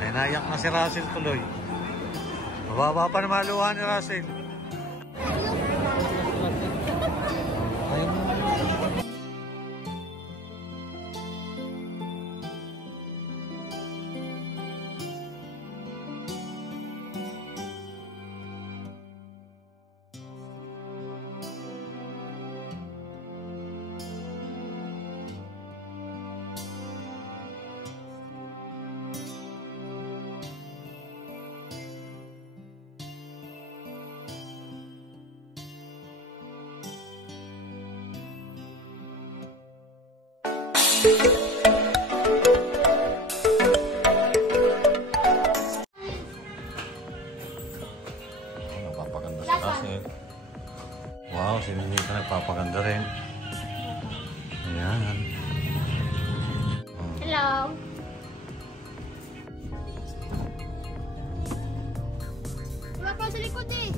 Ay, naiyak na si Russell tuloy. Mababa pa na maluhan ni Russell. Nagpapaganda si Russell. Wow, si Ninita nagpapaganda rin. Ayan. Hello. Wala pa sa likod eh.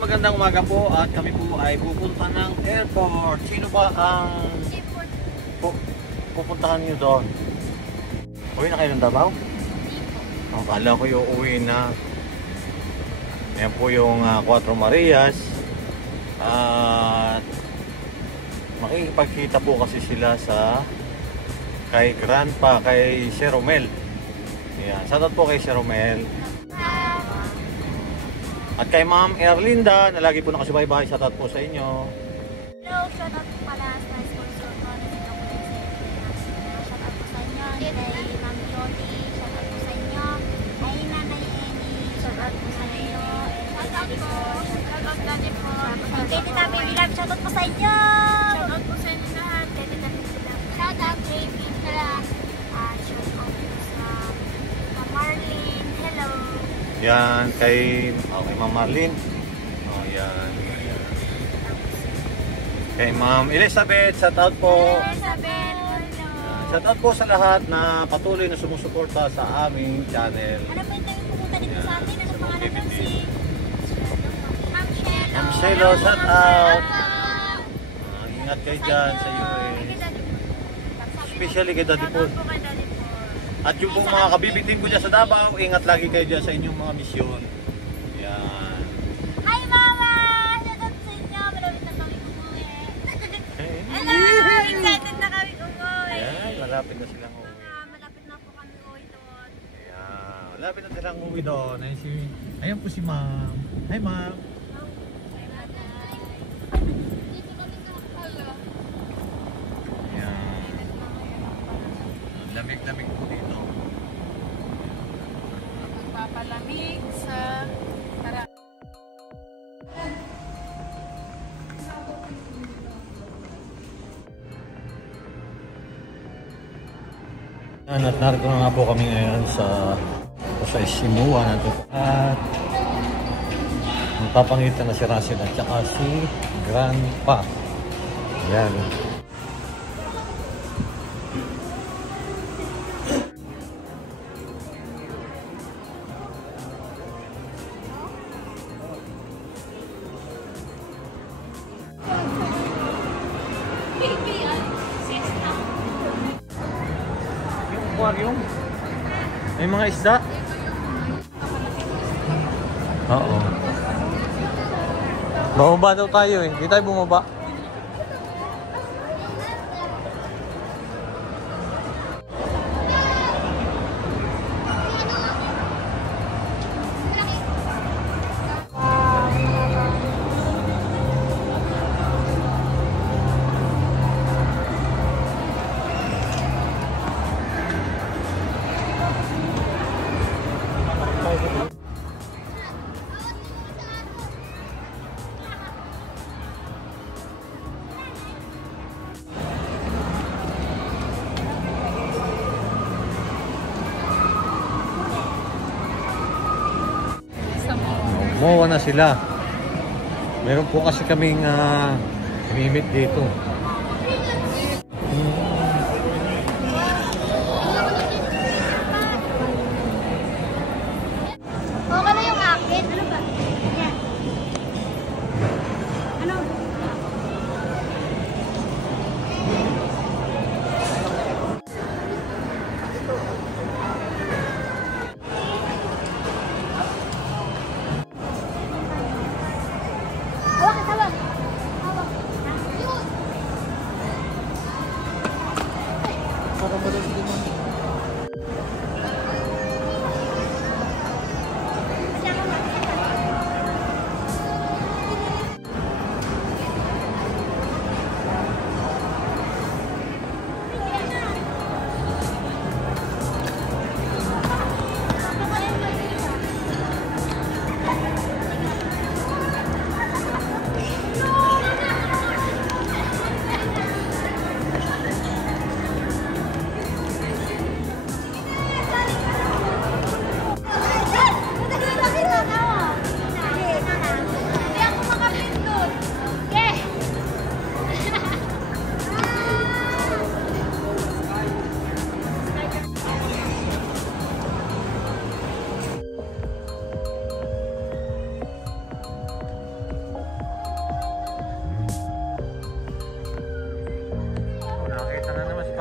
Magandang umaga po at kami po ay pupunta ng airport. Sino ba ang pupuntahan niyo doon? Uwi na kayo ng Davao? Akala ko yung uwi na. Ayan po yung Cuatro Marias. At makikipagkita po kasi sila sa kay Grandpa, kay Sir Romel. Ayan, shoutout po kay Sir Romel. At kay Ma'am Erlinda na lagi po nakasubaybay, shoutout po sa inyo. Hello, shoutout po pala sa sponsor ko. Shoutout po sa inyo. Kay Ma'am Yoli, shoutout po sa inyo. Kay Nanay Eni, shoutout po sa inyo. Shoutout po. Shoutout Daddy po. Kay Tita Milab, shoutout po sa inyo. Shoutout po sa inyo lahat. Kay Tita Milab. Shoutout kay Pita. Shoutout po sa Marlene. Hello. Yan, kay Ma'am Marlene. Oh, yan. Kay Ma'am Elizabeth, shoutout po. Elizabeth, hello. Shoutout po sa lahat na patuloy na sumusuporta sa aming channel. Ano ba yung pumunta dito sa atin? Ano pangalan ng si Ma'am Shelo? Ma'am Shelo, shoutout. Ingat kayo dyan sa US. Especially kay Daddy Paul. At yung pong mga kabibitin ko dyan sa Davao, ingat lagi kayo dyan sa inyong mga misyon. Yan. Hi Mama! Shoutout sa inyo. Malapit na kami umuwi. Hello! Excited na kami umuwi. Ayan, malapit na silang umuwi. Malapit na po kami umuwi doon. Ayan, malapit na silang umuwi doon. Ayan po si Ma'am. Hi Ma'am. Dito kami sa Kala. Ayan. Lamig-lamig po dito. Papalamig sa harap. At narito na nga po kami ngayon sa Isimuwa natin. At magpapangitan na si Russell at saka si Grandpa. Yan. Aquarium. May mga isda. Oo. Bumaba daw tayo eh. Hindi tayo bumaba. Mowa na sila. Meron po kasi kaming imimit dito. Okay na yung akin. Ano ba? Yan. Ano?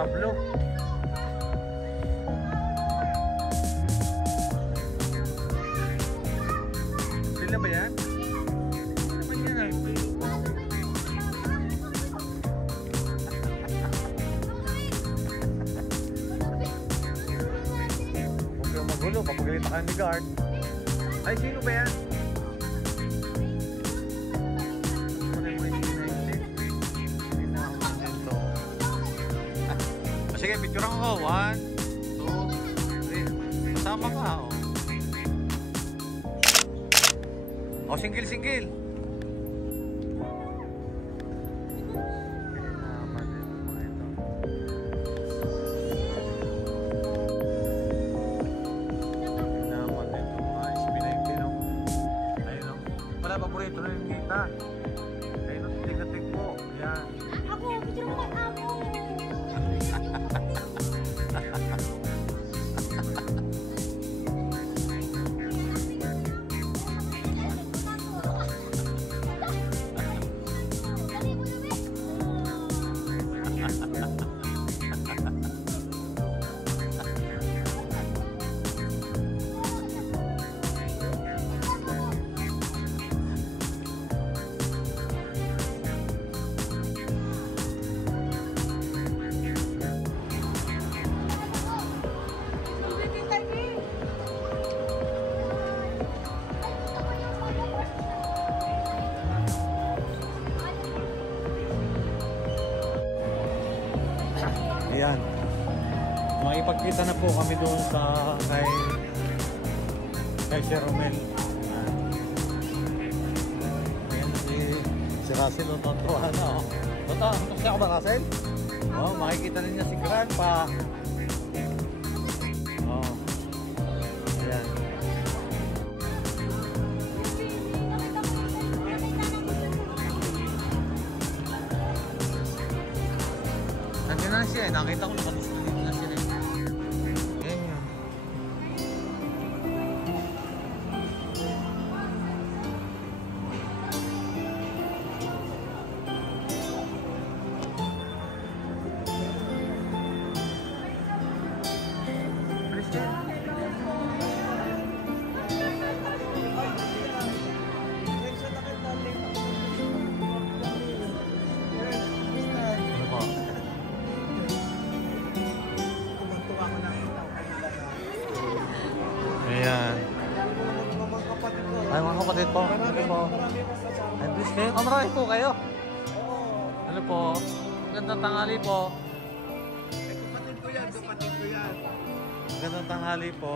tablo. Sila ba yan? Ano ba yan ah? Huwag kayong magulo, papagalit ka ni guard. Ay, sino ba yan? Sige, picture ako. 1, 2, 3. Kasama ka, oh. Oh, single. Wala paborito na yung kita. Ayun, tig-tig po. Yan. Ako, picture mo kay Amo. Ayan. Makipagkita na po kami doon sa kay Sir Romel. Ayan si Russell o tontuhan na oh. Tonto siya ako ba Russell? Oh, makikita rin niya si Grandpa. Oh. Ayan. Nandiyan na siya eh. Nakita ko nakagusto na siya eh. Ayan yun. Ano po? Ayan. Ay, mga kapatid po. Ano po? Andis kayo? Oh, marami po kayo. Ano po? Gandang tanghali po. Kapatid ko yan. Gandang tanghali po.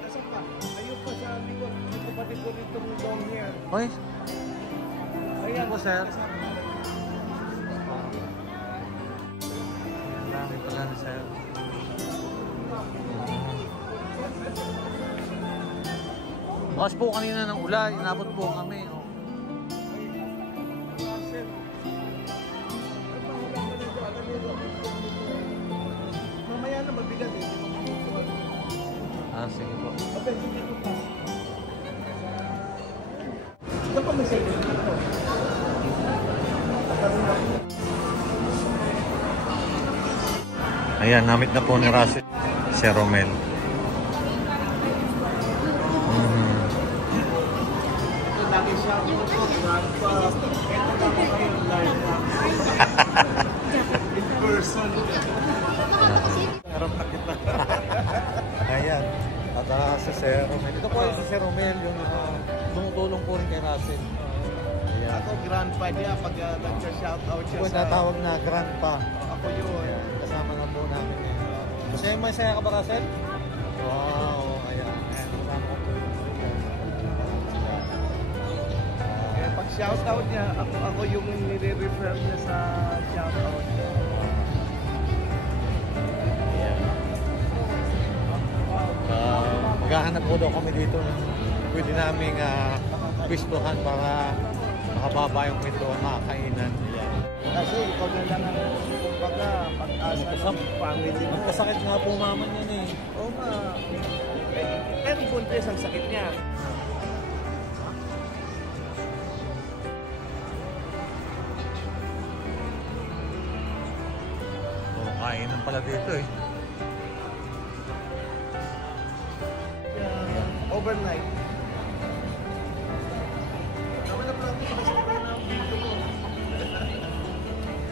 Nasaan ka? Ayun pa sa likod. Yung kapatid ko dito down here. Oy, Ayan po, sir. kasama. Marami pala ni sir. Bukas po kanina ng ulan, inabot po kami. Oh. Russell. Mamaya na mabigat eh. Ah, sige po. Okay, sige po pa. Ito pa may sa'yo dito. Ayan, namit na po ni Russell si Romel. Lagi siya ako po. Grandpa. Ito na po yung live na. In person. Harap na kita. Ayan. At si Sir Romel. Ito po yung si Sir Romel, yung tumutulong po rin kay Russell. Ayan. Ako grandpa niya pag nag-shoutout siya Ako yung tatawag na grandpa. Ako yun. Ayan. Kasama na po namin ngayon. Masaya ka ba, Russell? Wow. Ayan. Kasama ko po. Kaya pag shoutout niya, ako yung nire-refer niya sa shoutout niya. Maghahanap po daw kami dito ng pwede naming pwestuhan para makababa yung kwentuhan, makakainan. Kasi ikaw na lang ang kumbaga pag-asa ng family mo. Magkasakit nga po mama niya eh. Oo nga. Pero buntis ang sakit niya. So, kainan pala dito eh. Overnight. Naman na pala ito. Basta ko na ang video ko.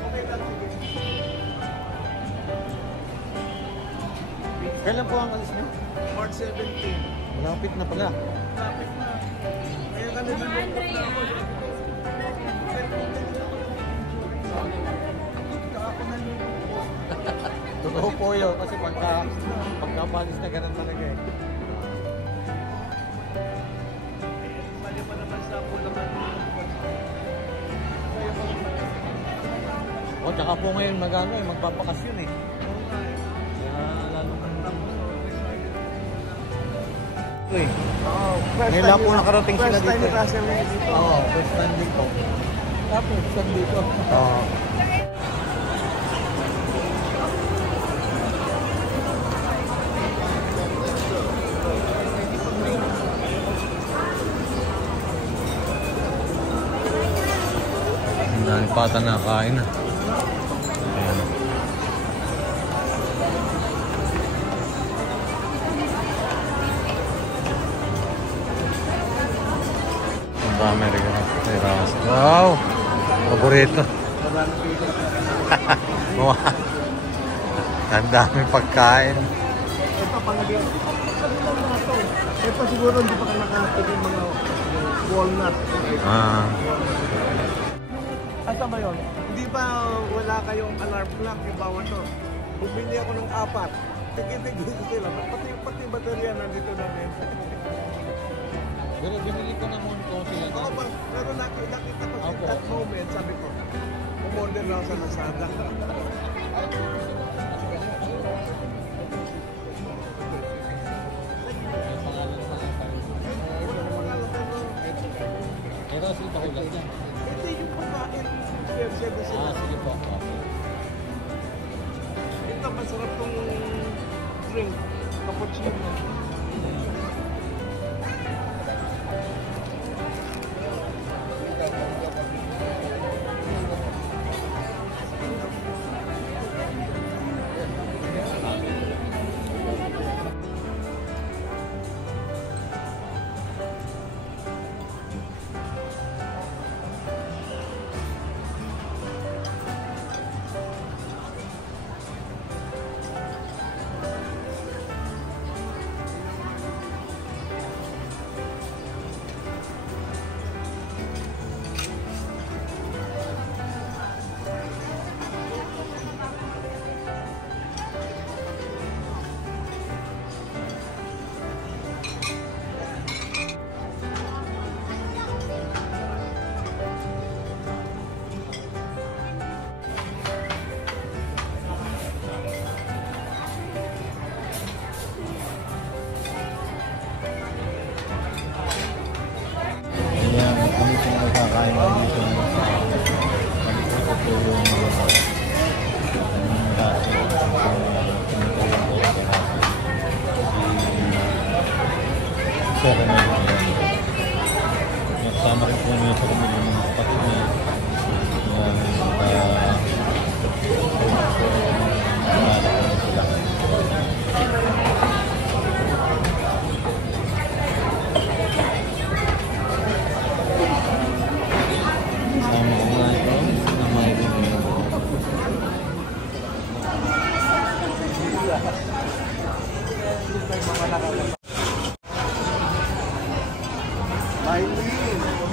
Okay lang. Kailan po ang alis niyo? March 17. Malapit na pala. Traffic na. Kaya ka nalulungkot na ako. Totoo po yun kasi pagkapalis na ganun talaga eh. Mali pa naman sa Bulacan. O tsaka po ngayon magano eh, magpapakasyon eh. Oo nga eh. Kaya lalo ka Tapos ito eh. first Ngayon lang po nakarating sila First time dito. ni Russell ngayon dito. Oo, first time din po. Tapos, saan dito? Oo. Ang dami pata na kain na. Ayan. Ang dami rin na. Wow! Paborito. Wow! Ang dami pagkain. Ito, pangagyan. Sabi lang mga ito. Ito siguro hindi pa ka nakakapagin mga walnut. Ah. Asa ba yun? Hindi ba wala kayong alarm clock yung bawat to? Bumili ako ng 4. Tigil-tigil sila. Pati baterya nandito na rin. Pero binili ko na muna ko sila. Oo ba? Pero nakita ko sa Opo. that moment, sabi ko, umorder lang sa Lazada. Ito sila pakulat niya. Hindi yung pagkain. Serve sila. Ah, sige po. Ito, masarap tong drink. Cappuccino. Ayan, kami po nagkakain na dito sa palikot po yung Sir, kasama rin po niya sa pamilya ng kapatid niya.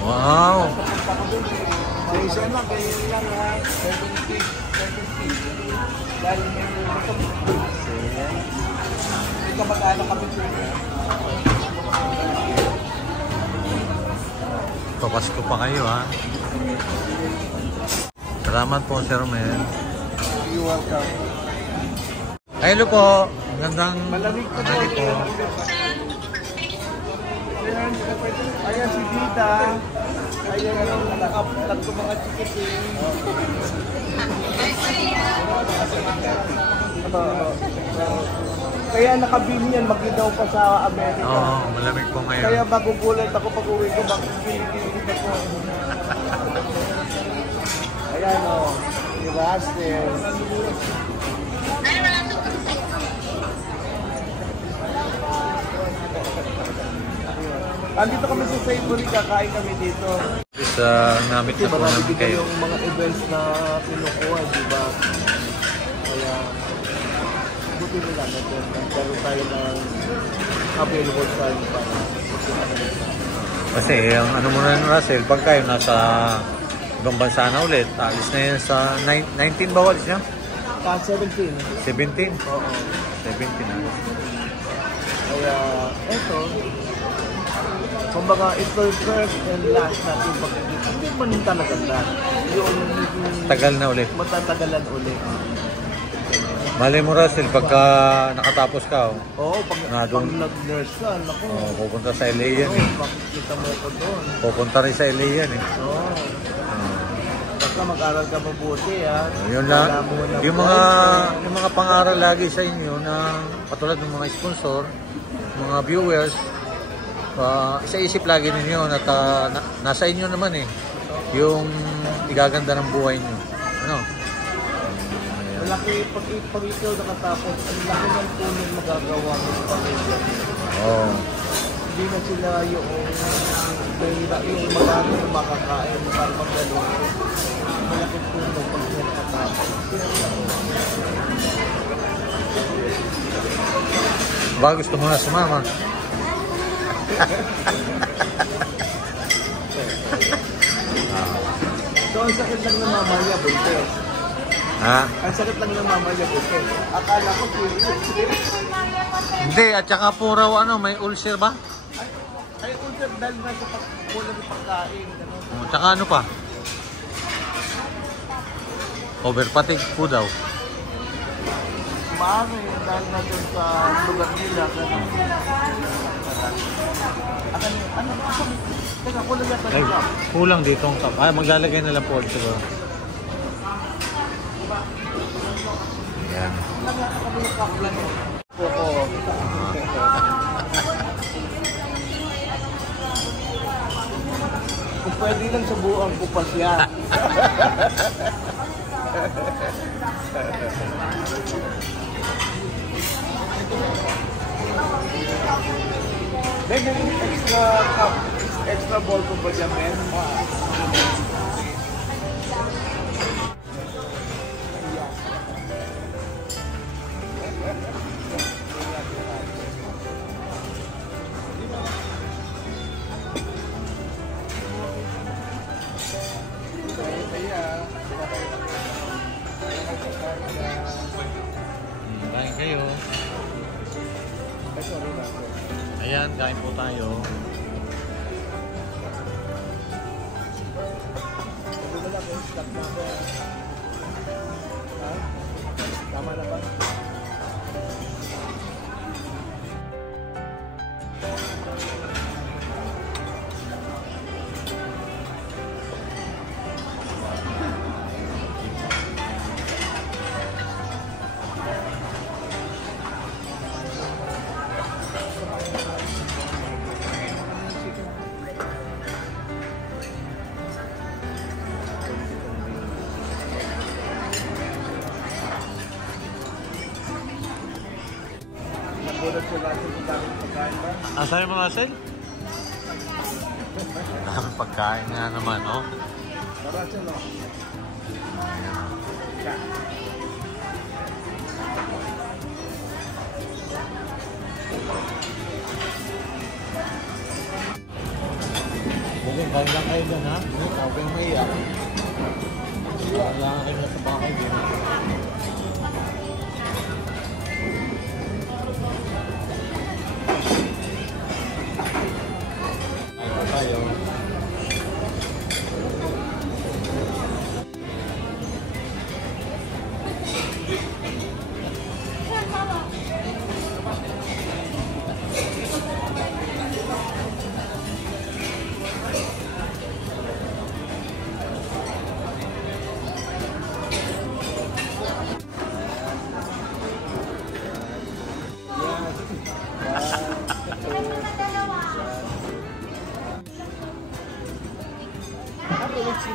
Wow! Isa lang, kaya lang ha. 70. Dahil may hindi ka mag-anak kami sila. Papasko pa kayo ha. Salamat po Sir Mel. You're welcome. Hello po. Magandang Malamig po tanghali po. Ayan si Dita. Ayan yung nakaplat ko mga chikiting. Kaya nakabili yan, mag-daw pa sa Amerika. Oo, malamig po ngayon. Kaya magugulat ako pag uwi ko, bakit pinigilit ako. Ayan o, di ba? Still. Andito kami sa Savory, kakain kami dito. Namit Kasi na po marami namin din kayo. yung mga events na kinukuha, di ba? Kaya, buti nila nagkaroon tayo ng available time para Kasi ang ano mo na Russell, pag kayo nasa ibang bansa na ulit, alis na yan sa 19 ba alis niya? 17. 17? Oo. 17 na. Kaya, eto, kumbaga, ito yung first and last natin pagkikita. Hindi man talaga na. Yung Tagal na ulit. matatagalan ulit. Malay mo Russell, pagka nakatapos ka, Oo, pag doon. nag-nurse ka, naku. pupunta sa LA yan eh. Makikita mo ko doon. Pupunta rin sa LA yan eh. Oo. Basta mag-aral ka mabuti, ha. Yun lang. Wala mo na Yung mga pangaral lagi sa inyo na katulad ng mga sponsor, mga viewers, sa isip lagi ninyo at nasa inyo naman eh yung igaganda ng buhay nyo. Ano? malaki pag ikaw nakatapos, ang laki ng tulong magagawa mo sa pamilya. Oo. Hindi na sila yung marami na makakain para magdalo. Malaki tulong pag sila nakatapos. Ba gusto mo na sumama? So, ang sakit lang ng mama niya, buntis. Ha? Ang sakit lang ng mama niya, buntis. Akala ko, serious. Hindi, at saka po raw may ulcer ba? Ay, ulcer dahil na sa kulang ng pagkain. Ganun. Tsaka ano pa? Overfatigue po daw. Maano yun dahil na dun sa lugar nila. Teka, kulang yata Ay, ng cup. kulang dito ang cup. Ay, maglalagay na lang po siguro. Yan. Kulang yata kami ng cup lang yun. Oo. Kung pwede lang sa buong kupas yan. Then yung extra cup, extra ball ko ba dyan, men? Kain kayo. Ayan, kain po tayo. Tama na ba? Nagulat sila sa daming pagkain ba? Asan mo Russell? Daming pagkain nga naman, oh. Para sila. Bugin, kain lang kayo dyan, ha? Huwag kayong maiyak. Wala kayo na sa bahay dyan. Kain po tayo.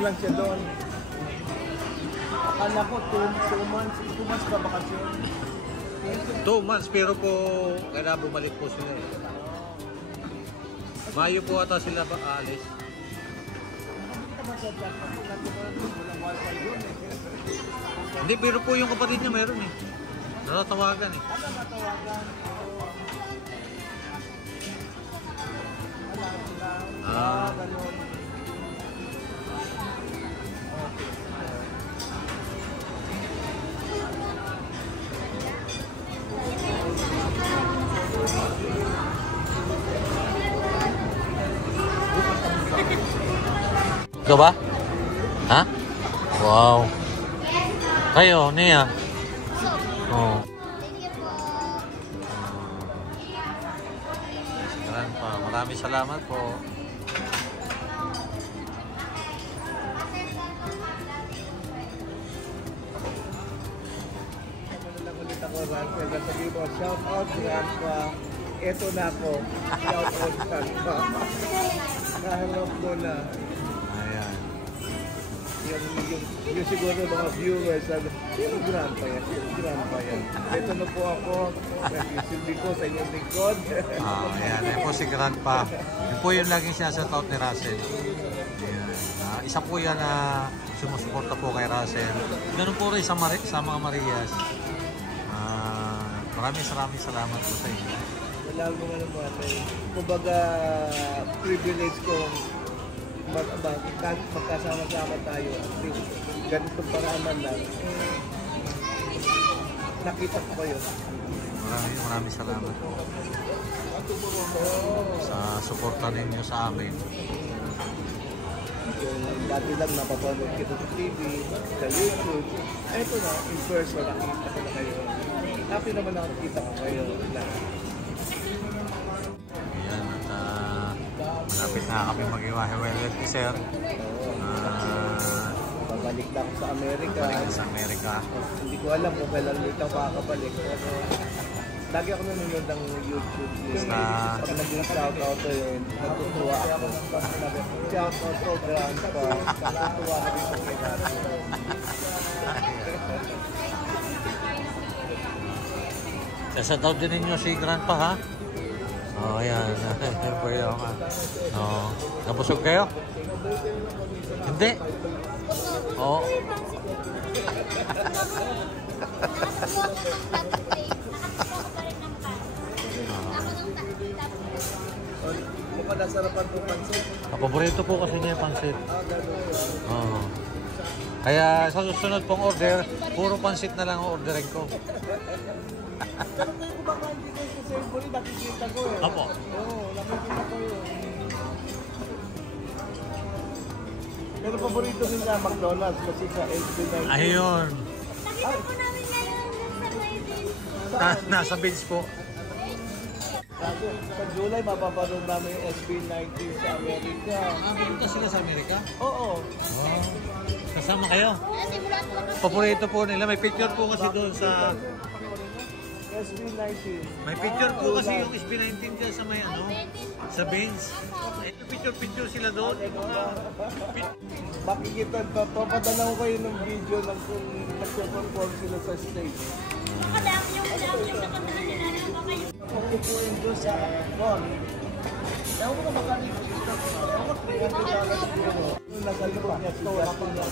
Lang siya doon. Akala ko 2 months ba bakasyon? 2 months, pero po kailangan bumalik po sila. Ay, Mayo po ata sila ba alis? Hindi, pero po yung kapatid niya meron eh. Natatawagan eh. Ah. Ikaw ba? Ha? Wow. Kayo, Nia? Oh. Kailan pa. Maraming salamat po. Lang ulit ako, Ransel. Sabi mo, shout out, Grandpa. Eto na ako. Shout out, Grandpa. Nakaharap mo na. Ayan. Yung siguro mga viewers, sino Grandpa yan? Sino Grandpa yan? Ito na po ako. Silbi ko sa inyong likod. Ayan. Ayan po si Grandpa. Yun po yung laging sinashout ni Russell. Ayan. Isa po yan na sumusuporta po kay Russell. Ganun po rin sa mga Marias. Maraming salamat po sa inyo. Wala mo nga naman. Kumbaga, privilege kong magkasama-sama tayo. Ganitong paraman lang. Nakita ko kayo. Maraming salamat po sa suporta ninyo sa amin. Dati lang napapanood kita sa TV, sa YouTube. Ito na, in person, nakita ko na kayo. Happy naman ako nakita ko kayo. Ayan, at malapit na kami mag-iwahiwalay ni Sir. Babalik na ako sa Amerika. Hindi ko alam kung kailan ulit ako makakabalik. Pero lagi ako nanonood ng YouTube. Pag naging shoutout ko yun, natutuwa ako. Shoutout ko, Grandpa. Natutuwa na rin kung kailan. Shoutout din ninyo si Grandpa, ha? Oh, ayan. Oh, nabusog kayo? Hindi? Oo. Oh. Mukhang nasarapan po pansit. Paborito po kasi niya yung pansit. Oo. Kaya sa susunod pong order, puro pansit na lang ang orderin ko. Baka hindi ko sa Sainsbury, nakikita ko eh. Apo. Oo, nakikita ko yun. Pero paborito rin na McDonald's kasi sa SB19. Ayun. Nakita po namin ngayon sa Friday. Nasa beach po. Kasi sa July, mapapanood namin yung SB19 sa Amerika. Punta sila sa Amerika? Oo. Oh. Kasama kayo? Simula po ako. Paborito po nila. May picture po kasi doon sa... SB19. May picture po kasi yung SB19 dyan sa may ano? Sa Benz. May picture sila doon. Makikita, papadala ko kayo ng video ng kung nag-perform sila sa stage. Kadami yung napadala nila na ako kayo. Pupuin doon sa mall. Ewan ko na makaling dito. Ewan ko $300 siguro. Nasa likod niya, store ako na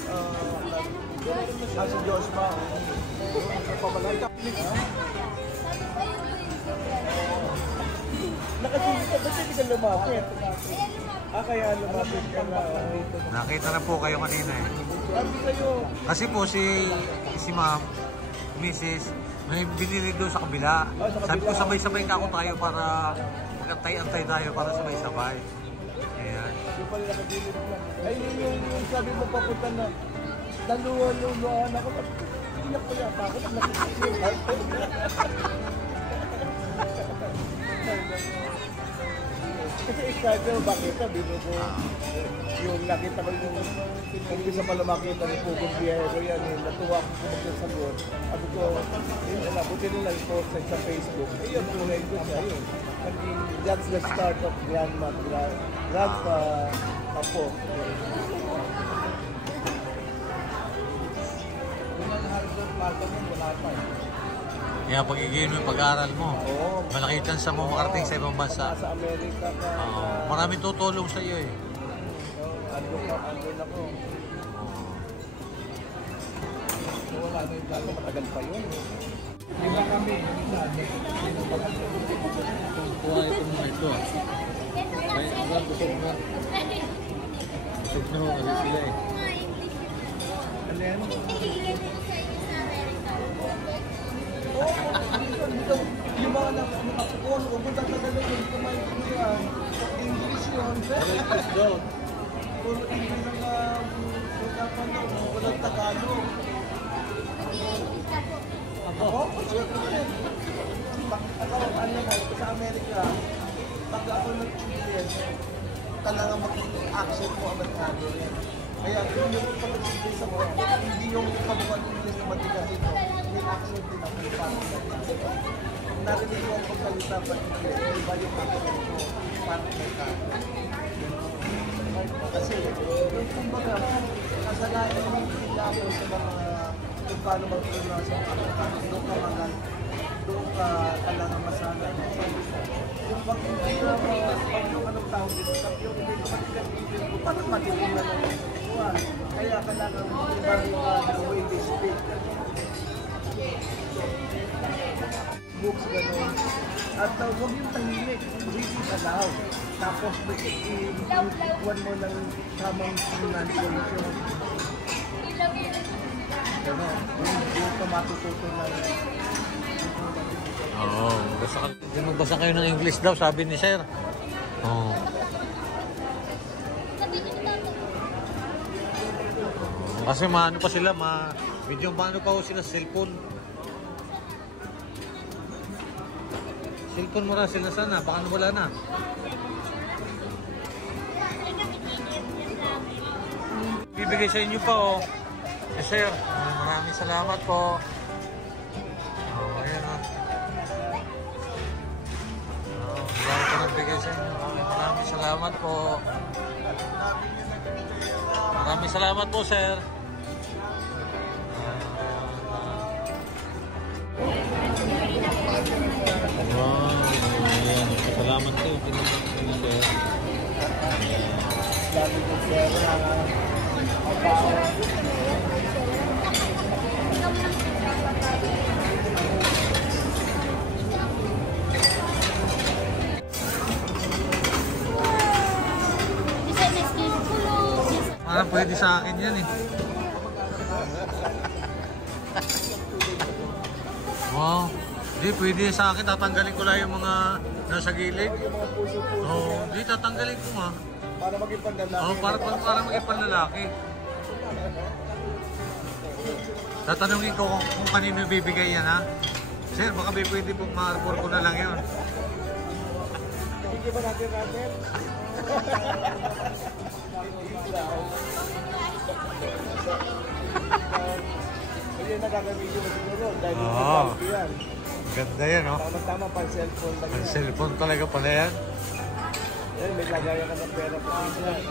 si Joshua. Pabalita. Nakasilip ka, ba't hindi ka lumapit? Kaya lumapit ka na. Nakita na po kayo kanina eh. Sabi sa'yo. Kasi po si ma'am, Mrs. May binili doon sa kabila. Sabi ko sabay-sabay na ako tayo para magantay-antay tayo para sabay-sabay. Ayan. Yung pala nakagilid na. Ay, yung sabi mo papunta na naluwa-luwaan ako. Hindi ako yata ako. Nakikita. Kasi excited ako bakit sabihin ko yung nakita ko yung umpisa pala makita ng Pugong Biyahero yan eh. Natuwa ko kung magsasagot. Sabi ko, buti nila yung post sa Facebook. Ayun, kulay ko siya yun. That's the start of Grandpa Apo. Kung ang Harrison Plaza mo, wala pa eh. Kaya pag-igihin mo yung pag-aaral mo. Oo. Malaki chance sa mo makarating sa ibang bansa. Sa Amerika ka. Maraming tutulong sa iyo eh. Andun ako. Wala na yung plano, matagal pa yun. Iba kami. Kuha ito muna ito. Ay, busog na. Busog na ho kasi sila eh. Ano yan? Yung mga nakapukon, pupunta ka na doon, kumain ko yan. English yun. English doon. Puro English ang usapan doon, walang Tagalog. Oo, siyempre. Ano mo, sa Amerika, pag ako nag-English, kailangan mag-accent mo Amerikano rin. Kaya kung yung pag-English sa mo, hindi yung pag-buwan English na matigas ito, may accent din ako parang sa narinig ko ang pagsalita pa English, iba yung accent ko, parang Amerikano. Kasi, yung kumbaga, kasalanan nila ako sa mga kung paano mag-pronounce ang Amerikano, doon ka kailangan masanay. Yung pag hindi na pag yung anong tawag dito, yung hindi ko matigas dito, parang matigas na lang. Kaya kailangan ibang the way they speak. Books gano'n. At huwag yung tahimik, read it aloud. Tapos iwan mo ng tamang pronunciation. Gano'n, yung ka matututo na Oo. Magbasa kayo ng English daw, sabi ni Sir. Oo. Kasi maano pa sila, medyo maano pa ho sila sa cellphone. Cellphone mo rin sila sana, baka wala na. Bibigay sa inyo pa oh. Eh, Sir, maraming salamat po. Oh, ayan oh. Dahil ko nagbigay sa inyo. Maraming salamat po. Maraming salamat po, Sir. Wow. Ayan. Salamat po. Sir. sabi ko Sir, pwede sa akin yan eh. Wow. Di, pwede sa akin. Tatanggalin ko lang yung mga nasa gilid. Oo. Di, tatanggalin ko nga. para maging panlalaki. Oo, para maging panlalaki. Tatanungin ko kung kanino bibigay yan ha. Sir, baka pwede pong ma-arbor ko na lang yun. Hindi ba natin? Hindi na gagamitin mo siguro dahil yan. Ganda yan, no? Tama-tama pang cellphone lang Ang yan. cellphone talaga pala yan. Eh, may lagayan ka ng pera pa yan.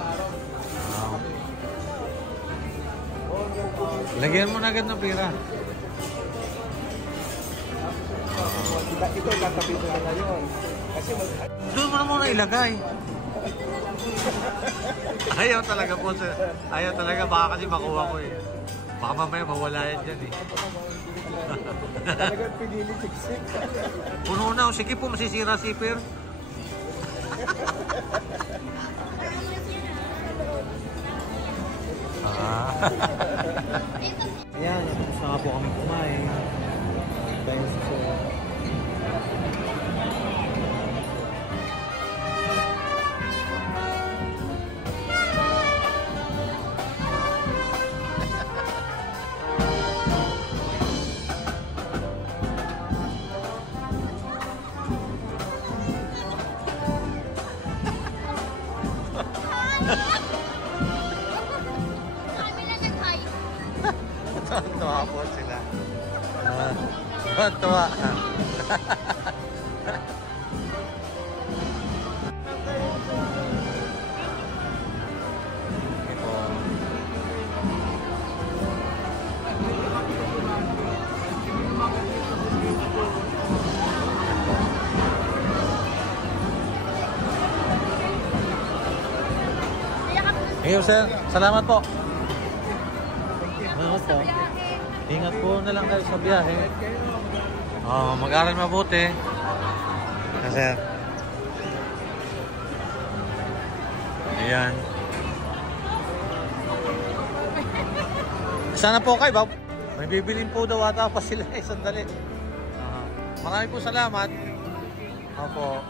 Lagyan mo na agad ng pera. Ito tatabi mo na ngayon. Kasi Doon mo na muna ilagay. Ayaw talaga po, sir. Ayaw talaga, baka kasi makuha ko eh. Baka mamaya mawala yan dyan eh. talagang pinili tiksik. Puno na, sige po, masisira si Per. Ayan, tapos na nga po kami kumain. Thanks po. Tuwa po sila. Tuwa. Ayun, sir. Salamat po. Salamat po. Ingat po na lang kayo sa biyahe. Mag-aral mabuti. Kasi ayan. Sana po kayo, Bob. May bibilin po daw ata pa sila sandali. Maraming po salamat. Opo.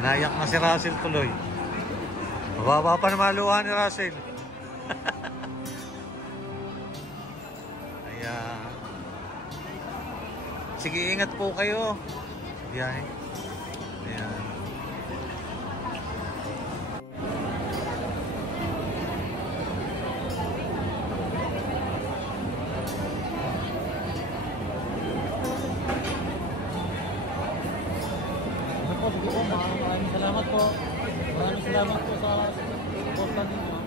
Nayak na si Russell tuloy. Mababa pa na maluhan ni Russell. Ayan. Sige, ingat po kayo. Biyahe. Ayan. Maraming salamat po. Maraming salamat po sa suporta ninyo.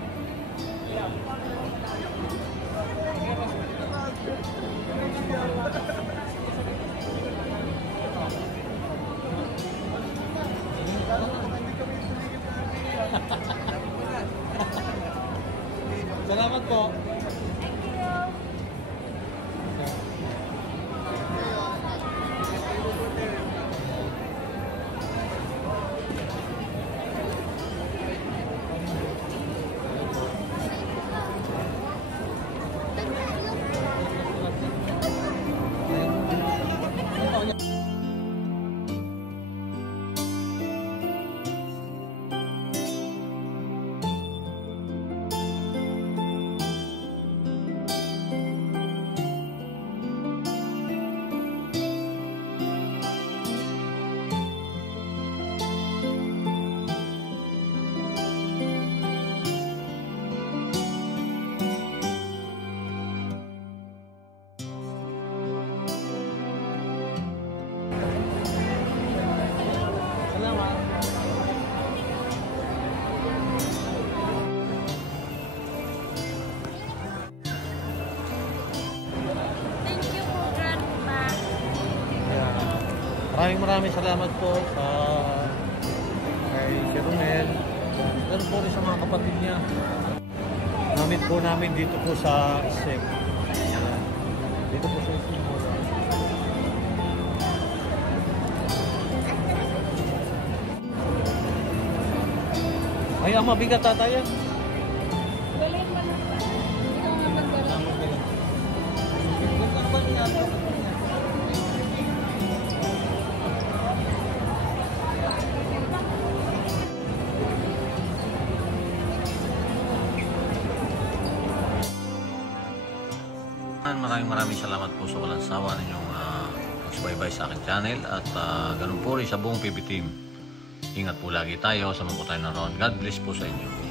Salamat po. Maraming salamat po sa kay si Romel. Ganun po rin sa mga kapatid niya. Namit po namin dito po sa SEC. Dito po sa SEC. Ay, mabigat tata yan. Maraming salamat po sa walang sawa ninyong pagsubaybay sa aking channel at ganun po rin sa buong PB team. Ingat po lagi tayo sa mga tayo na roon. God bless po sa inyo.